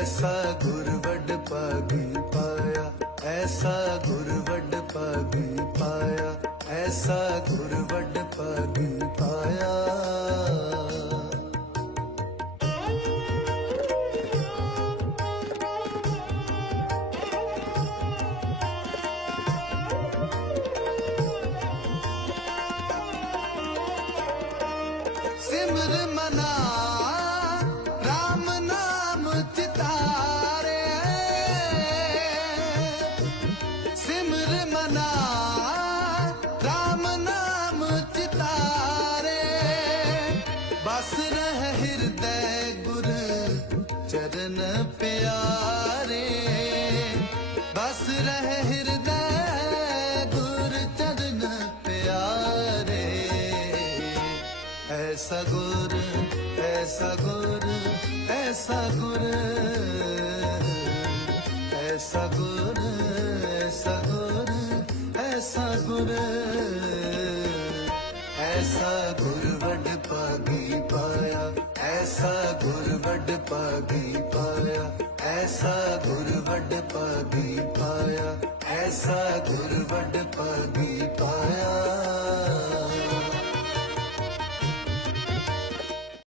ਐਸਾ ਗੁਰ ਵੱਡ ਪਾਗੀ ਪਾਇਆ ਐਸਾ ਗੁਰ ਵੱਡ ਪਾਗੀ ਪਾਇਆ ਐਸਾ ਗੁਰ ਵੱਡ ਪਾਗੀ ਪਾਇਆ ਸਿਮਰ ਮਨਾ ਜਨਾ RAM ਨਾਮ ਚਿਤਾਰੇ ਬਸ ਹਿਰਦੈ ਗੁਰ ਚਰਨ ਪਿਆਰੇ ਬਸ ਹਿਰਦੈ ਗੁਰ ਚਰਨ ਪਿਆਰੇ ਐਸਾ ਗੁਰ ਐਸਾ ਗੁਰ ਐਸਾ ਗੁਰ ਐਸਾ ਗੁਰ ਐਸਾ ਗੁਰ ਵੱਡ ਪਾਗੀ ਪਾਇਆ ਐਸਾ ਗੁਰ ਵੱਡ ਪਾਗੀ ਪਾਇਆ ਐਸਾ ਗੁਰ ਵੱਡ ਪਾਗੀ ਪਾਇਆ ਐਸਾ ਗੁਰ